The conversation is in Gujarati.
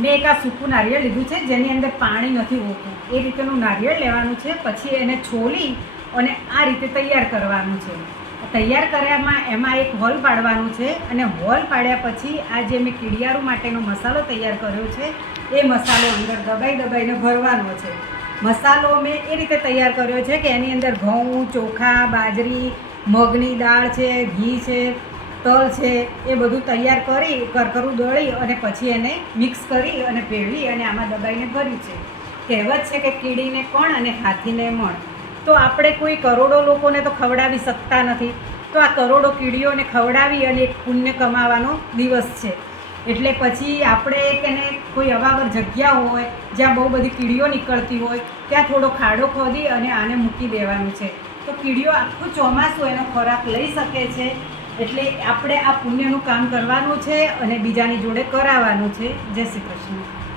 મેં એક આ સૂકું નારિયેળ લીધું છે, જેની અંદર પાણી નથી હોતું. એ રીતેનું નારિયેળ લેવાનું છે, પછી એને છોલી અને આ રીતે તૈયાર કરવાનું છે. તૈયાર કર્યામાં એમાં એક હોલ પાડવાનું છે અને હોલ પાડ્યા પછી આ જે મેં કીડિયારું માટેનો મસાલો તૈયાર કર્યો છે, એ મસાલો અંદર દબાઈ દબાઈને ભરવાનો છે. મસાલો મેં એ રીતે તૈયાર કર્યો છે કે એની અંદર ઘઉં, ચોખા, બાજરી, મગની દાળ છે, ઘી છે તલ છે એ બધું તૈયાર કરી, કરકરું દળી અને પછી એને મિક્સ કરી અને ભેળવી અને આમાં દબાઈને ભર્યું છે. કહેવત છે કે કીડીને કોણ અને હાથીને મણ. તો આપણે કોઈ કરોડો લોકોને તો ખવડાવી શકતા નથી. તો આ કરોડો કીડીઓને ખવડાવી અને એક પુણ્ય કમાવાનો દિવસ છે. એટલે પછી આપણે એને કોઈ અવાવર જગ્યા હોય, જ્યાં બહુ બધી કીડીઓ નીકળતી હોય, ત્યાં થોડો ખાડો ખોદી અને આને મૂકી દેવાનું છે. તો કીડીઓ આખું ચોમાસું એનો ખોરાક લઈ શકે છે. એટલે આપણે આ પુણ્યનું કામ કરવાનું છે અને બીજાની જોડે કરાવવાનું છે. જય શ્રી કૃષ્ણ.